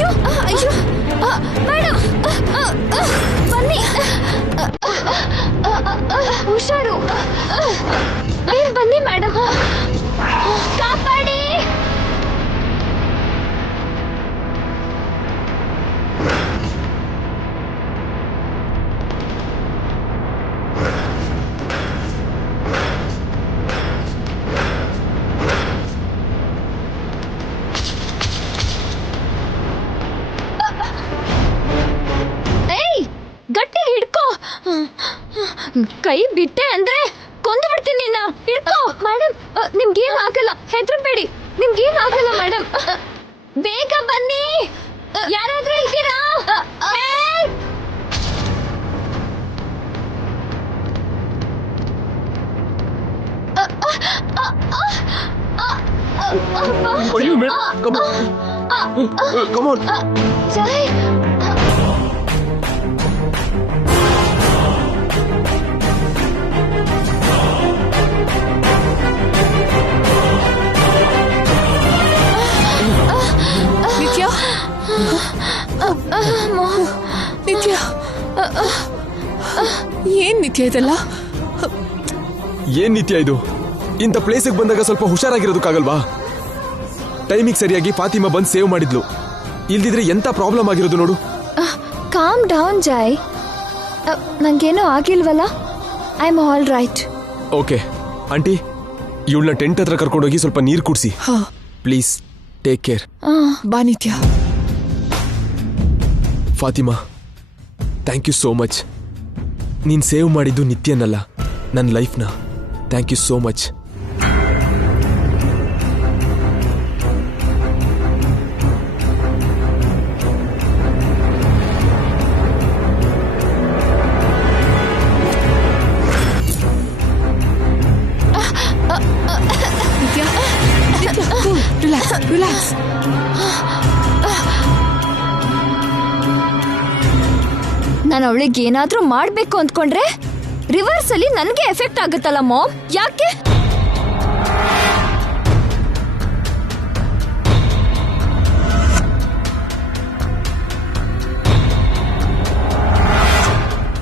ಅಯ್ಯೋ ಅಯ್ಯೋ ಮೇಡಮ್ ಬನ್ನಿ ಹುಷಾರು ಬನ್ನಿ ಮೇಡಮ್ ಕಾಪಾಡಿ ಗಟ್ಟಿ ಹಿಡ್ಕೋ ಕೈ ಬಿಟ್ಟೆ ಅಂದ್ರೆ ಕೊಂದು ಬಿಡ್ತೀನಿ ನಿನ್ನ ಹಿಡ್ಕೋ ಮೇಡಮ್ ನಿಮ್ಗೇನು ಆಗಲ್ಲ ಹೆದರಬೇಡಿ ನಿಮ್ಗೇನು ಆಗಲ್ಲ ಮೇಡಮ್ ಬೇಗ ಬನ್ನಿ ಯಾರಾದ್ರೂ ಇದ್ದೀರಾ ಜೈ ನಿತ್ಯ ಏನ್ ನಿತ್ಯ ಇದೆಲ್ಲ ಏನ್ ನಿತ್ಯ ಇದು ಇಂಥ ಪ್ಲೇಸಿಗೆ ಬಂದಾಗ ಸ್ವಲ್ಪ ಹುಷಾರಾಗಿರೋದಕ್ಕಾಗಲ್ವಾ ಟೈಮಿಗೆ ಸರಿಯಾಗಿ ಫಾತಿಮಾ ಬಂದು ಸೇವ್ ಮಾಡಿದ್ಲು ಇಲ್ದಿದ್ರೆ ಎಂತ ಪ್ರಾಬ್ಲಮ್ ಆಗಿರೋದು ನೋಡು ಕಾಮ್ ಡೌನ್ ಜೈ ನಂಗೇನೋ ಆಗಿಲ್ವಲ್ಲ I am all right okay aunty ಇವಳನ್ನ ಟೆಂಟ್ ಹತ್ರ ಕರ್ಕೊಂಡೋಗಿ ಸ್ವಲ್ಪ ನೀರು ಕುಡಿಸಿ ಪ್ಲೀಸ್ ಟೇಕ್ ಕೇರ್ ಬಾ Nithya Fatima thank you so much ನೀನು ಸೇವ್ ಮಾಡಿದ್ದು ನಿತ್ಯನಲ್ಲ ನನ್ನ ಲೈಫ್ನ thank you so much relax relax ನಾನು ಅವಳಿಗೆ ಏನಾದ್ರೂ ಮಾಡ್ಬೇಕು ಅಂದ್ಕೊಂಡ್ರೆ ರಿವರ್ಸ್ ಅಲ್ಲಿ ನನಗೆ ಎಫೆಕ್ಟ್ ಆಗುತ್ತಲ್ಲ ಮಾಮ್ ಯಾಕೆ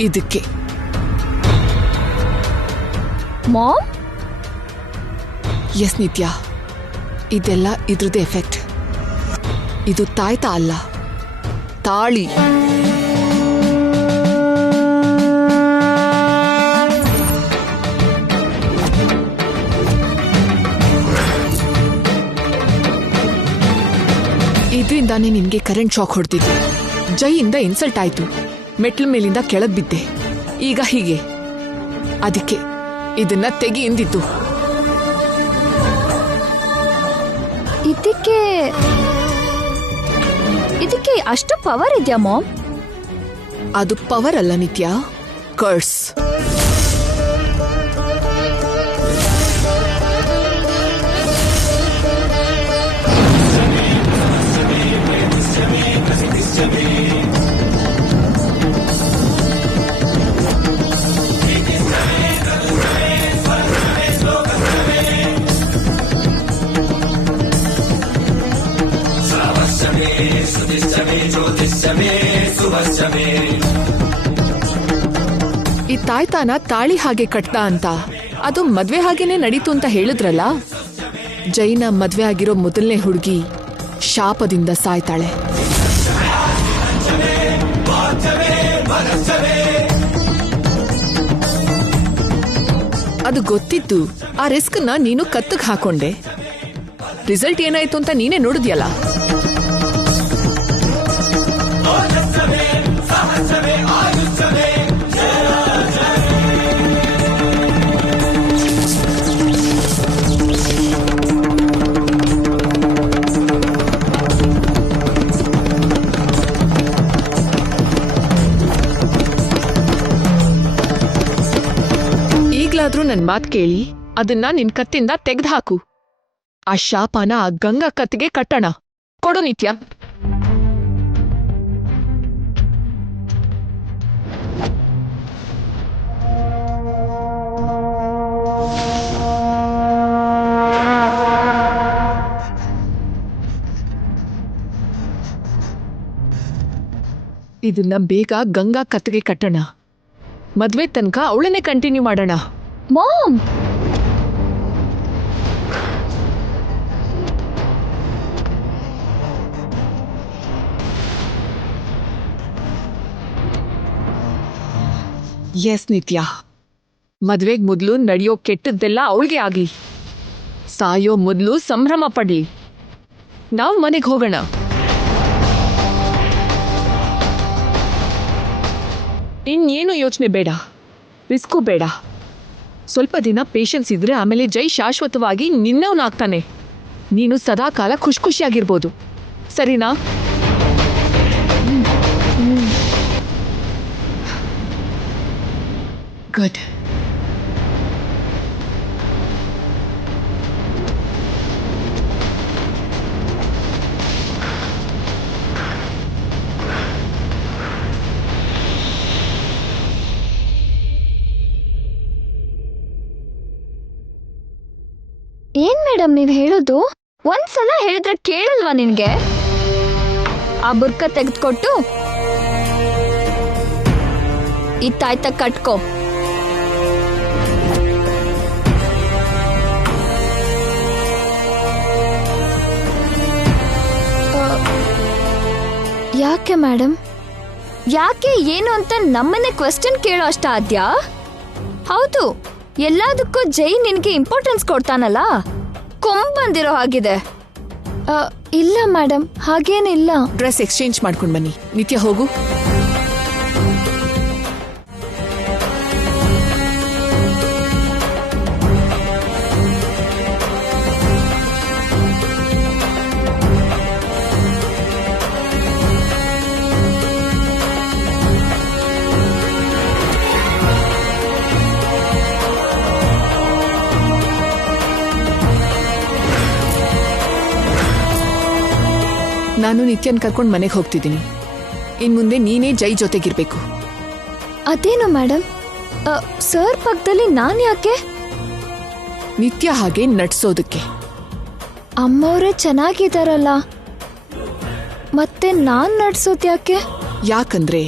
ಇದಕ್ಕೆ ಮಾಮ್ ಎಸ್ ನಿತ್ಯ ಇದೆಲ್ಲ ಇದ್ರದ್ದೇ ಎಫೆಕ್ಟ್ ಇದು ತಾಯ್ತ ಅಲ್ಲ ತಾಳಿ ಇದರಿಂದಾನೇ ನಿನ್ಗೆ ಕರೆಂಟ್ ಶಾಕ್ ಹೊಡೆದಿದ್ದು ಜೈಯಿಂದ ಇನ್ಸಲ್ಟ್ ಆಯ್ತು ಮೆಟ್ಲ ಮೇಲಿಂದ ಕೆಳಗ್ ಬಿದ್ದೆ ಈಗ ಹೀಗೆ ಅದಕ್ಕೆ ಇದನ್ನ ತೆಗಿ ಎಂದಿದ್ದು ಇದಕ್ಕೆ ಅಷ್ಟು ಪವರ್ ಇದೆಯಾ ಮಾಮ್ ಅದು ಪವರ್ ಅಲ್ಲ ನಿತ್ಯ ಕರ್ಸ್ ಈ ತಾಯ್ತಾನ ತಾಳಿ ಹಾಗೆ ಕಟ್ಟ ಅಂತ ಅದು ಮದ್ವೆ ಹಾಗೇನೆ ನಡೀತು ಅಂತ ಹೇಳಿದ್ರಲ್ಲ ಜೈನ ಮದ್ವೆ ಆಗಿರೋ ಮೊದಲನೇ ಹುಡುಗಿ ಶಾಪದಿಂದ ಸಾಯ್ತಾಳೆ ಅದು ಗೊತ್ತಿತ್ತು ಆ ರಿಸ್ಕ್ ನ ನೀನು ಕತ್ತಗ್ ಹಾಕೊಂಡೆ ರಿಸಲ್ಟ್ ಏನಾಯ್ತು ಅಂತ ನೀನೇ ನೋಡಿದ್ಯಲ್ಲ ಈಗ್ಲಾದ್ರೂ ನನ್ ಮಾತ್ ಕೇಳಿ ಅದನ್ನ ನಿನ್ ಕತ್ತಿಂದ ತೆಗ್ದು ಹಾಕು ಆ ಶಾಪನ ಆ ಗಂಗಾ ಕತ್ತಿಗೆ ಕಟ್ಟಣ ಕೊಡು ನಿತ್ಯ ಇದನ್ನ ಬೇಗ ಗಂಗಾ ಕತ್ಗೆ ಕಟ್ಟೋಣ. ಮದ್ವೆ ತನಕ ಅವಳನ್ನೇ ಕಂಟಿನ್ಯೂ ಮಾಡೋಣ. ಮಾಮ್, ಎಸ್ ನಿತ್ಯ, ಮದ್ವೆಗ್ ಮೊದ್ಲು ನಡೆಯೋ ಕೆಟ್ಟದ್ದೆಲ್ಲ ಅವಳಿಗೆ ಆಗ್ಲಿ. ಸಾಯೋ ಮೊದ್ಲು ಸಂಭ್ರಮ ಪಡ್ಲಿ. ನಾವು ಮನೆಗೆ ಹೋಗೋಣ. ಇನ್ನೇನು ಯೋಚನೆ ಬೇಡ, ರಿಸ್ಕು ಬೇಡ. ಸ್ವಲ್ಪ ದಿನ ಪೇಷನ್ಸ್ ಇದ್ರೆ ಆಮೇಲೆ ಜೈ ಶಾಶ್ವತವಾಗಿ ನಿನ್ನವನಾಗ್ತಾನೆ. ನೀನು ಸದಾಕಾಲ ಖುಷಿಯಾಗಿರ್ಬೋದು, ಸರಿನಾ? ಗುಡ್. ಏನ್ ಮೇಡಮ್ ನೀವ್ ಹೇಳೋದು? ಒಂದ್ಸಲ ಹೇಳಿದ್ರೆ ಕೇಳಲ್ವಾ ನಿನ್ಗೆ? ಆ ಬುರ್ಕ ತೆಗೆದ್ಕೊಟ್ಟು ಈ ತಾಯ್ತ ಕಟ್ಕೋ. ಯಾಕೆ ಮೇಡಮ್? ಯಾಕೆ ಏನು ಅಂತ ನಮ್ಮನ್ನೇ ಕ್ವೆಶ್ಚನ್ ಕೇಳೋ ಅಷ್ಟ ಆದ್ಯಾ? ಹೌದು, ಎಲ್ಲದಕ್ಕೂ ಜೈ ನಿನಗೆ ಇಂಪಾರ್ಟೆನ್ಸ್ ಕೊಡ್ತಾನಲ್ಲ, ಕೊಂಬಂದಿರೋ ಹಾಗಿದೆ. ಇಲ್ಲ ಮೇಡಮ್, ಹಾಗೇನಿಲ್ಲ. ಡ್ರೆಸ್ ಎಕ್ಸ್ಚೇಂಜ್ ಮಾಡ್ಕೊಂಡು ಬನ್ನಿ. ನಿತ್ಯ ಹೋಗು. ನಾನು ನಿತ್ಯನ್ ಕರ್ಕೊಂಡು ಮನೆಗೆ ಹೋಗ್ತಿದ್ದೀನಿ. ಇನ್ ಮುಂದೆ ನೀನೇ ಜೈ ಜೊತೆಗಿರ್ಬೇಕು. ಅದೇನು ಮೇಡಮ್, ಸರ್ ಪಕ್ಕದಲ್ಲಿ ನಾನ್ ಯಾಕೆ? ನಿತ್ಯ ಹಾಗೆ ನಡ್ಸೋದಕ್ಕೆ. ಅಮ್ಮವ್ರೆ ಚೆನ್ನಾಗಿದಾರಲ್ಲ, ಮತ್ತೆ ನಾನ್ ನಡ್ಸೋದ್ ಯಾಕೆ? ಯಾಕಂದ್ರೆ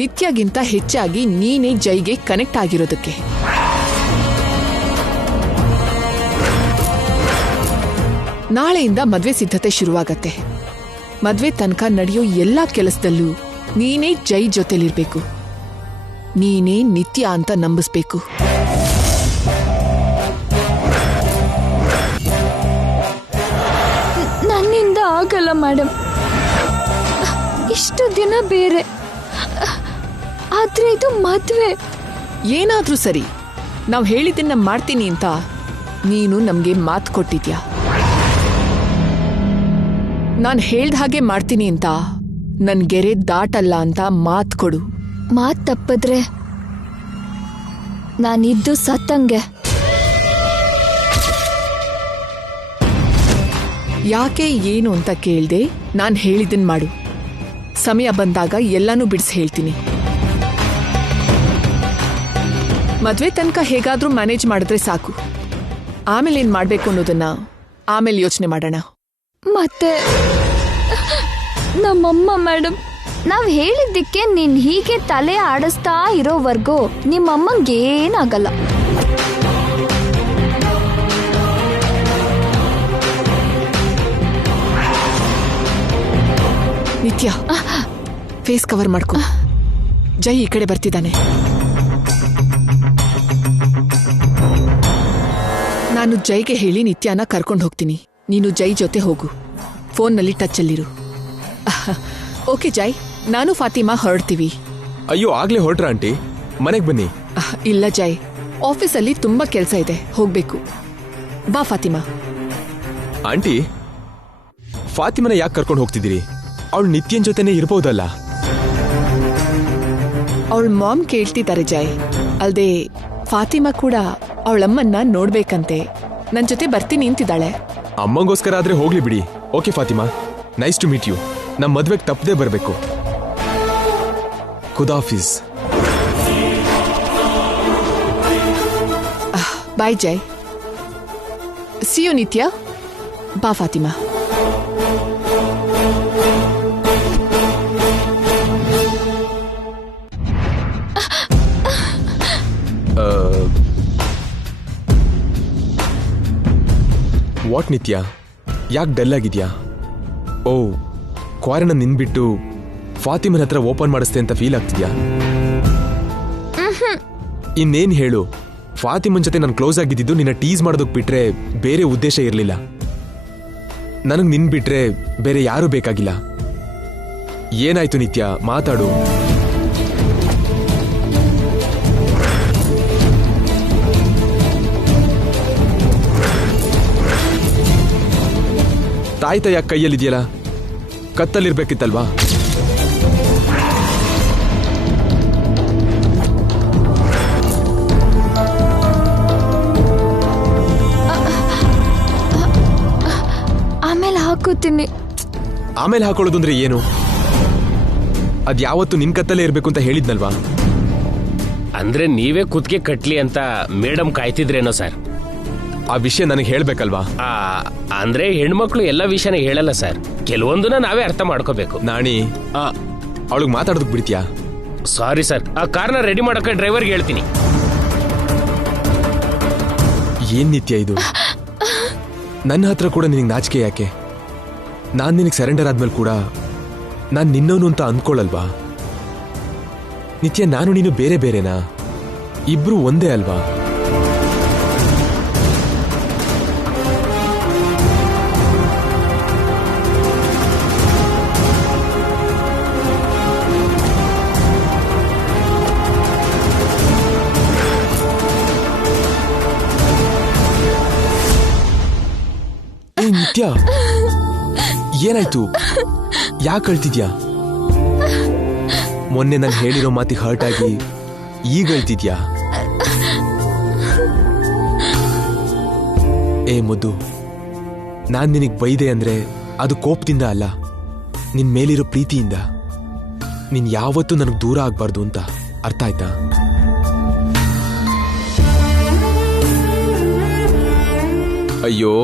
ನಿತ್ಯಗಿಂತ ಹೆಚ್ಚಾಗಿ ನೀನೇ ಜೈಗೆ ಕನೆಕ್ಟ್ ಆಗಿರೋದಕ್ಕೆ. ನಾಳೆಯಿಂದ ಮದ್ವೆ ಸಿದ್ಧತೆ ಶುರುವಾಗತ್ತೆ. ಮದ್ವೆ ತನಕ ನಡೆಯೋ ಎಲ್ಲಾ ಕೆಲಸದಲ್ಲೂ ನೀನೇ ಜೈ ಜೊತೆಲಿರ್ಬೇಕು. ನೀನೇ ನಿತ್ಯ ಅಂತ ನಂಬಿಸ್ಬೇಕು. ನನ್ನಿಂದ ಆಗಲ್ಲ ಮೇಡಮ್. ಇಷ್ಟು ದಿನ ಬೇರೆ, ಆದ್ರೆ ಇದು ಮದ್ವೆ. ಏನಾದ್ರೂ ಸರಿ, ನಾವ್ ಹೇಳಿದ್ದನ್ನ ಮಾಡ್ತೀನಿ ಅಂತ ನೀನು ನಮ್ಗೆ ಮಾತು ಕೊಟ್ಟಿದ್ಯಾ. ನಾನ್ ಹೇಳ್ದ ಹಾಗೆ ಮಾಡ್ತೀನಿ ಅಂತ ನನ್ ಗೆರೆ ದಾಟಲ್ಲ ಅಂತ ಮಾತ್ ಕೊಡು. ಮಾತ್ ತಪ್ಪಿದ್ರೆ ನಾನಿದ್ದು ಸತ್ತಂಗೆ. ಯಾಕೆ ಏನು ಅಂತ ಕೇಳ್ದೆ, ನಾನ್ ಹೇಳಿದ್ದನ್ ಮಾಡು. ಸಮಯ ಬಂದಾಗ ಎಲ್ಲಾನು ಬಿಡಿಸಿ ಹೇಳ್ತೀನಿ. ಮದ್ವೆ ತನಕ ಹೇಗಾದ್ರೂ ಮ್ಯಾನೇಜ್ ಮಾಡಿದ್ರೆ ಸಾಕು. ಆಮೇಲೆ ಏನ್ ಮಾಡ್ಬೇಕು ಅನ್ನೋದನ್ನ ಆಮೇಲೆ ಯೋಚನೆ ಮಾಡೋಣ. ಮತ್ತೆ ನಮ್ಮಮ್ಮ ಮೇಡಮ್, ನಾವ್ ಹೇಳಿದ್ದಕ್ಕೆ ನೀನ್ ಹೀಗೆ ತಲೆ ಆಡಿಸ್ತಾ ಇರೋವರೆಗೂ ನಿಮ್ಮಮ್ಮಂಗೇನಾಗಲ್ಲ. ನಿತ್ಯ, ಫೇಸ್ ಕವರ್ ಮಾಡ್ಕೊ. ಜೈ ಈ ಕಡೆ ಬರ್ತಿದ್ದಾನೆ. ನಾನು ಜೈಗೆ ಹೇಳಿ ನಿತ್ಯನ ಕರ್ಕೊಂಡು ಹೋಗ್ತೀನಿ. ನೀನು ಜೈ ಜೊತೆ ಹೋಗು. ಫೋನ್ನಲ್ಲಿ ಟಚ್ಚಲ್ಲಿರು. ಓಕೆ ಜೈ, ನಾನು ಫಾತಿಮಾ ಹೊರಡ್ತೀವಿ. ಅಯ್ಯೋ, ಆಗ್ಲೇ ಹೊರಟ್ರ ಆಂಟಿ? ಮನೆಗೆ ಬನ್ನಿ. ಇಲ್ಲ ಜೈ, ಆಫೀಸಲ್ಲಿ ತುಂಬಾ ಕೆಲಸ ಇದೆ, ಹೋಗ್ಬೇಕು. ಬಾ ಫಾತಿಮಾ. ಆಂಟಿ, ಫಾತಿಮನ ಯಾಕೆ ಕರ್ಕೊಂಡು ಹೋಗ್ತಿದ್ದೀರಿ? ಅವಳು ನಿತ್ಯನ್ ಜೊತೆನೇ ಇರ್ಬೋದಲ್ಲ? ಅವಳ ಮಾಮ್ ಕೇಳ್ತಿದ್ದಾರೆ ಜೈ. ಅಲ್ದೆ ಫಾತಿಮಾ ಕೂಡ ಅವಳಮ್ಮನ್ನ ನೋಡ್ಬೇಕಂತೆ. ನನ್ ಜೊತೆ ಬರ್ತೀನಿ ನಿಂತಿದ್ದಾಳೆ. ಅಮ್ಮಂಗೋಸ್ಕರ ಆದ್ರೆ ಹೋಗ್ಲಿ ಬಿಡಿ. Okay Fatima, nice to meet you. ನಮ್ಮ ಮದ್ವೆಗೆ ತಪ್ಪದೇ ಬರಬೇಕು. ಖುದಾಫೀಸ್. ಬಾಯ್ ಜೈ. ಸಿ ಯು ನಿತ್ಯ. ಬಾ ಫಾತಿಮಾ. ವಾಟ್ ನಿತ್ಯ, ಯಾಕೆ ಡಲ್ ಆಗಿದ್ಯಾ? ಓ, ಕ್ವಾರನ್ನ ನಿನ್ಬಿಟ್ಟು ಫಾತಿಮನ್ ಹತ್ರ ಓಪನ್ ಮಾಡಿಸ್ತೆ ಅಂತ ಫೀಲ್ ಆಗ್ತಿದ್ಯಾ? ಇನ್ನೇನ್ ಹೇಳು, ಫಾತಿಮನ್ ಜೊತೆ ನಾನು ಕ್ಲೋಸ್ ಆಗಿದ್ದು ನಿನ್ನ ಟೀಸ್ ಮಾಡೋದಕ್ಕೆ ಬಿಟ್ರೆ ಬೇರೆ ಉದ್ದೇಶ ಇರಲಿಲ್ಲ. ನನಗ್ ನಿನ್ ಬಿಟ್ರೆ ಬೇರೆ ಯಾರೂ ಬೇಕಾಗಿಲ್ಲ. ಏನಾಯ್ತು ನಿತ್ಯ, ಮಾತಾಡು. ತಾಯ್ತ ಯಾಕೆ ಕೈಯಲ್ಲಿದೆಯಲ್ಲ, ಕತ್ತಲ್ಲಿರ್ಬೇಕಿತ್ತಲ್ವಾ? ಆಮೇಲೆ ಹಾಕೋತೀನಿ. ಆಮೇಲೆ ಹಾಕೊಳ್ಳೋದು ಅಂದ್ರೆ ಏನು? ಅದ್ಯಾವತ್ತು ನಿನ್ ಕತ್ತಲ್ಲೇ ಇರ್ಬೇಕು ಅಂತ ಹೇಳಿದ್ನಲ್ವಾ? ಅಂದ್ರೆ ನೀವೇ ಕುತ್ತಿಗೆ ಕಟ್ಲಿ ಅಂತ ಮೇಡಮ್ ಕಾಯ್ತಿದ್ರೇನೋ ಸರ್? ಆ ವಿಷಯ ನನಗೆ ಹೇಳ್ಬೇಕಲ್ವಾ? ಅಂದ್ರೆ ಹೆಣ್ಮಕ್ಳು ಎಲ್ಲ ವಿಷಯನ ಹೇಳಲ್ಲ ಸರ್, ಕೆಲವೊಂದನ್ನ ನಾವೇ ಅರ್ಥ ಮಾಡ್ಕೋಬೇಕು. ನಾಣಿ, ಅವಳಿಗೆ ಮಾತಾಡೋದಕ್ ಬಿಡ್ತೀಯಾ? ಸಾರಿ ಸರ್, ಆ ಕಾರ್ನ ರೆಡಿ ಮಾಡೋಕೆ ಡ್ರೈವರ್ಗೆ ಹೇಳ್ತೀನಿ. ಏನ್ ನಿತ್ಯ ಇದು? ನನ್ನ ಹತ್ರ ಕೂಡ ನಿನಗೆ ನಾಚಿಕೆ ಯಾಕೆ? ನಾನ್ ನಿನಗೆ ಸರೆಂಡರ್ ಆದ್ಮೇಲೆ ಕೂಡ ನಾನ್ ನಿನ್ನವನು ಅಂತ ಅಂದ್ಕೊಳ್ಳಲ್ವಾ? ನಿತ್ಯ, ನಾನು ನೀನು ಬೇರೆ ಬೇರೆನಾ? ಇಬ್ರು ಒಂದೇ ಅಲ್ವಾ? ನಿತ್ಯ, ಏನಾಯ್ತು? ಯಾಕೆ ಅಳ್ತಿದ್ಯಾ? ಮೊನ್ನೆ ನಾನು ಹೇಳಿರೋ ಮಾತಿಗೆ ಹರ್ಟ್ ಆಗಿ ಈಗ ಅಳ್ತಿದ್ಯಾ? ಏ ಮುದ್ದು, ನಾನ್ ನಿನಗ್ ಬೈದೆ ಅಂದ್ರೆ ಅದು ಕೋಪದಿಂದ ಅಲ್ಲ, ನಿನ್ ಮೇಲಿರೋ ಪ್ರೀತಿಯಿಂದ. ನೀನ್ ಯಾವತ್ತೂ ನನಗ್ ದೂರ ಆಗ್ಬಾರ್ದು ಅಂತ. ಅರ್ಥ ಆಯ್ತಾ? ಅಯ್ಯೋ,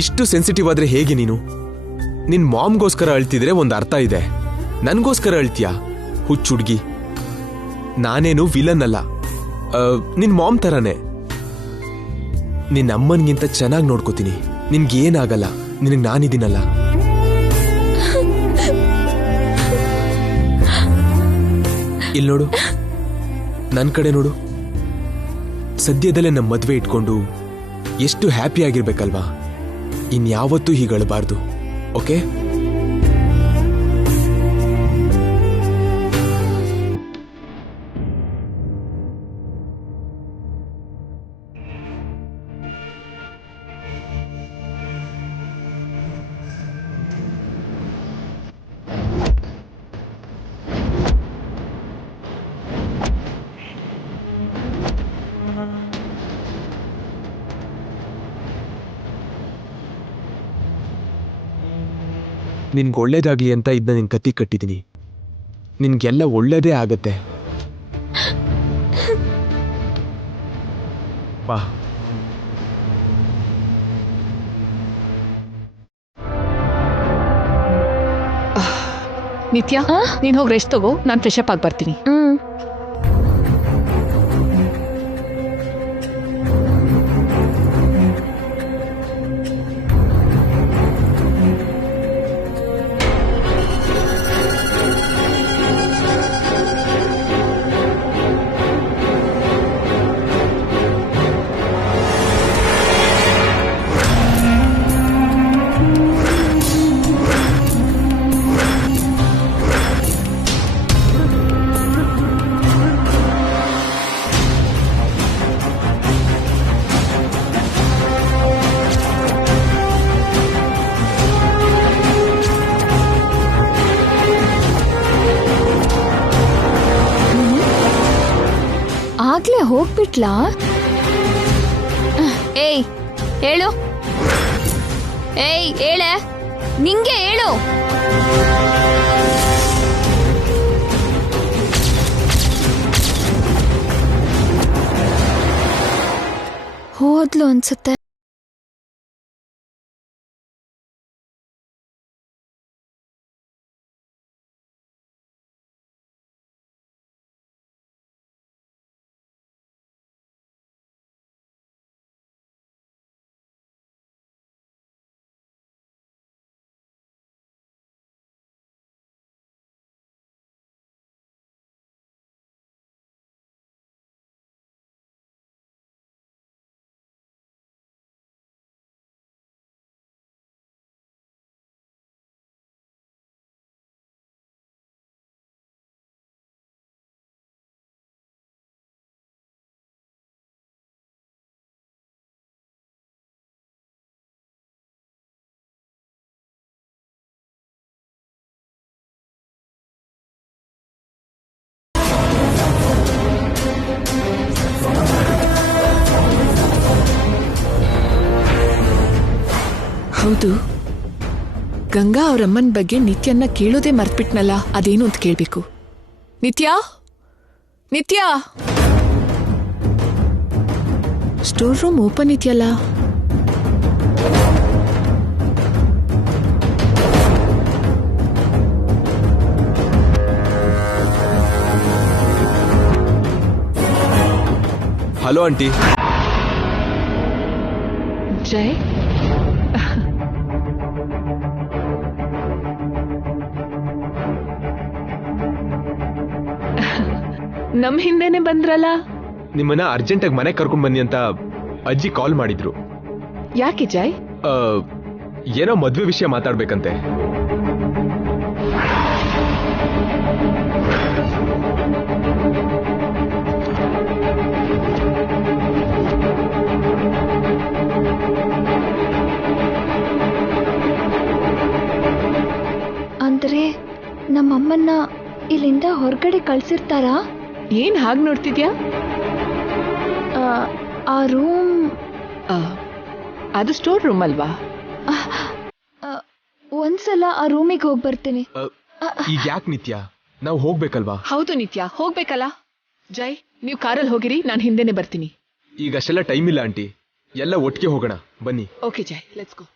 ಇಷ್ಟು ಸೆನ್ಸಿಟಿವ್ ಆದ್ರೆ ಹೇಗೆ ನೀನು? ನಿನ್ ಮಾಮ್ಗೋಸ್ಕರ ಅಳ್ತಿದ್ರೆ ಒಂದ್ ಅರ್ಥ ಇದೆ, ನನ್ಗೋಸ್ಕರ ಅಳ್ತೀಯಾ? ಹುಚ್ಚುಡ್ಗಿ. ನಾನೇನು ವಿಲನ್ ಅಲ್ಲ, ನಿನ್ ಮಾಮ್ ತರಾನೇ. ನಿನ್ನ ಅಮ್ಮನ್ಗಿಂತ ಚೆನ್ನಾಗಿ ನೋಡ್ಕೋತೀನಿ. ನಿನ್ಗೇನಾಗಲ್ಲ, ನಿನಗ್ ನಾನಿದ್ದೀನಲ್ಲ. ಇಲ್ಲಿ ನೋಡು, ನನ್ ಕಡೆ ನೋಡು. ಸದ್ಯದಲ್ಲೇ ನಮ್ಮ ಮದ್ವೆ ಇಟ್ಕೊಂಡು ಎಷ್ಟು ಹ್ಯಾಪಿ ಆಗಿರ್ಬೇಕಲ್ವಾ? ಇನ್ಯಾವತ್ತೂ ಹೀಗಳಬಾರ್ದು, ಓಕೆ? ನಿನ್ಗೆ ಒಳ್ಳೇದಾಗ್ಲಿ ಅಂತ ಇದನ್ನ ನಿನ್ ಕತ್ತಿ ಕಟ್ಟಿದ್ದೀನಿ. ನಿನ್ಗೆಲ್ಲ ಒಳ್ಳೇದೇ ಆಗತ್ತೆ. ಬಾ. ನಿತ್ಯ, ನೀನ್ ಹೋಗಿ ರೆಸ್ಟ್ ತಗೋ, ನಾನು ಫ್ರೆಶ್ ಅಪ್ ಆಗಿ ಬರ್ತೀನಿ. ಆಗ್ಲೇ ಹೋಗ್ಬಿಟ್ಲಾ? ಏಯ್ ಹೇಳು, ಏಯ್ ಹೇಳೆ, ನಿಂಗೆ ಹೇಳು. ಹೋದ್ಲು ಅನ್ಸುತ್ತೆ. ಹೌದು, ಗಂಗಾ ಅವರಮ್ಮನ ಬಗ್ಗೆ ನಿತ್ಯನ್ನ ಕೇಳೋದೇ ಮರ್ತ್ಬಿಟ್ನಲ್ಲ, ಅದೇನು ಅಂತ ಕೇಳ್ಬೇಕು. Nithya, Nithya, store room open ಇದೆಯಲ್ಲ? Hello aunty. ಜೈ, ನಮ್ ಹಿಂದೆನೆ ಬಂದ್ರಲ್ಲ? ನಿಮ್ಮನ್ನ ಅರ್ಜೆಂಟಾಗಿ ಮನೆಗೆ ಕರ್ಕೊಂಡ್ ಬನ್ನಿ ಅಂತ ಅಜ್ಜಿ ಕಾಲ್ ಮಾಡಿದ್ರು. ಯಾಕೆ ಜೈ? ಆ, ಏನೋ ಮದ್ವೆ ವಿಷಯ ಮಾತಾಡ್ಬೇಕಂತೆ. ಅಂದ್ರೆ ನಮ್ಮಮ್ಮನ್ನ ಇಲ್ಲಿಂದ ಹೊರಗಡೆ ಕಳ್ಸಿರ್ತಾರಾ? ಏನ್ ಹಾಗೆ ನೋಡ್ತಿದ್ಯಾ? ಆ ರೂಮ್ ಅದು ಸ್ಟೋರ್ ರೂಮ್ ಅಲ್ವಾ? ಒಂದ್ಸಲ ಆ ರೂಮಿಗೆ ಹೋಗಿ ಬರ್ತೀನಿ. ಈಗ ಯಾಕೆ ನಿತ್ಯ, ನಾವು ಹೋಗ್ಬೇಕಲ್ವಾ? ಹೌದು ನಿತ್ಯ, ಹೋಗ್ಬೇಕಲ್ಲ. ಜೈ, ನೀವು ಕಾರಲ್ಲಿ ಹೋಗಿರಿ, ನಾನು ಹಿಂದೆನೆ ಬರ್ತೀನಿ. ಈಗ ಅಷ್ಟೆಲ್ಲ ಟೈಮ್ ಇಲ್ಲ ಆಂಟಿ, ಎಲ್ಲ ಒಟ್ಟಿಗೆ ಹೋಗೋಣ ಬನ್ನಿ. Okay Jai, let's go.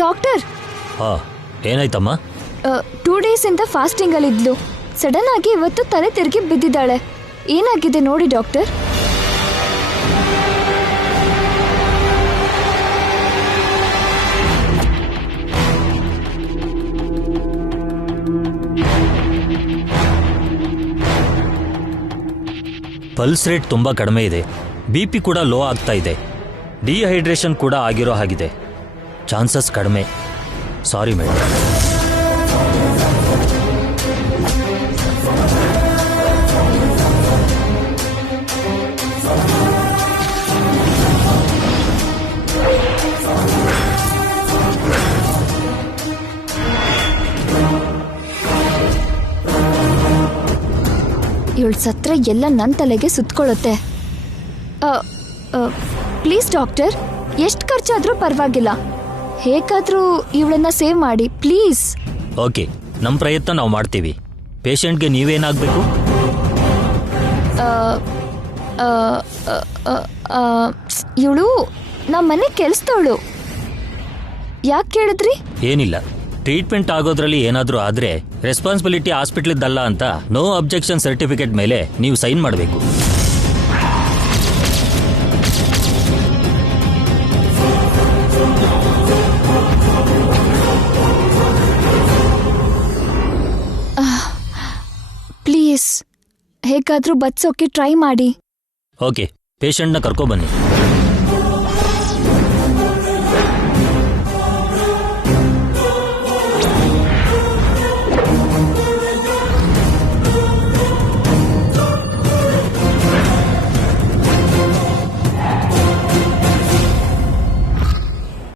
Doctor, ಏನಾಯ್ತಮ್ಮ? 2 days ಇಂದ ಫಾಸ್ಟಿಂಗ್ ಅಲ್ಲಿ ಇದ್ಲು. ಸಡನ್ ಆಗಿ ಇವತ್ತು ತಲೆ ತಿರುಗಿ ಬಿದ್ದಿದ್ದಾಳೆ. ಏನಾಗಿದೆ ನೋಡಿ ಡಾಕ್ಟರ್? ಪಲ್ಸ್ ರೇಟ್ ತುಂಬಾ ಕಡಿಮೆ ಇದೆ, BP ಕೂಡ ಲೋ ಆಗ್ತಾ ಇದೆ, ಡಿಹೈಡ್ರೇಷನ್ ಕೂಡ ಆಗಿರೋ ಹಾಗಿದೆ. ಚಾನ್ಸಸ್ ಕಡಿಮೆ. Sorry madam. ಇವಳು ಸತ್ರ ಎಲ್ಲ ನನ್ನ ತಲೆಗೆ ಸುತ್ಕೊಳ್ಳುತ್ತೆ. ಪ್ಲೀಸ್ ಡಾಕ್ಟರ್, ಎಷ್ಟು ಖರ್ಚಾದ್ರೂ ಪರವಾಗಿಲ್ಲ, ಹೇಗಾದ್ರೂ ಇವಳನ್ನ ಸೇವ್ ಮಾಡಿ ಪ್ಲೀಸ್. ಓಕೆ, ನಮ್ಮ ಪ್ರಯತ್ನ ನಾವು ಮಾಡ್ತೀವಿ. ಪೇಷಂಟ್ಗೆ ನೀವೇನಾಗಬೇಕು? ಇವಳು ನಮ್ಮ ಮನೆ ಕೆಲ್ಸದವಳು. ಯಾಕೆ ಕೇಳಿದ್ರಿ? ಏನಿಲ್ಲ, ಟ್ರೀಟ್ಮೆಂಟ್ ಆಗೋದ್ರಲ್ಲಿ ಏನಾದರೂ ಆದರೆ ರೆಸ್ಪಾನ್ಸಿಬಿಲಿಟಿ ಹಾಸ್ಪಿಟ್ಲಿದ್ದಲ್ಲ ಅಂತ ನೋ ಅಬ್ಜೆಕ್ಷನ್ ಸರ್ಟಿಫಿಕೇಟ್ ಮೇಲೆ ನೀವು ಸೈನ್ ಮಾಡಬೇಕು. ಪ್ಲೀಸ್ ಹೇಗಾದ್ರೂ ಬಚ್ಸೋಕೆ ಟ್ರೈ ಮಾಡಿ. ಓಕೆ, ಪೇಷಂಟ್ನ ಕರ್ಕೊಬನ್ನಿ.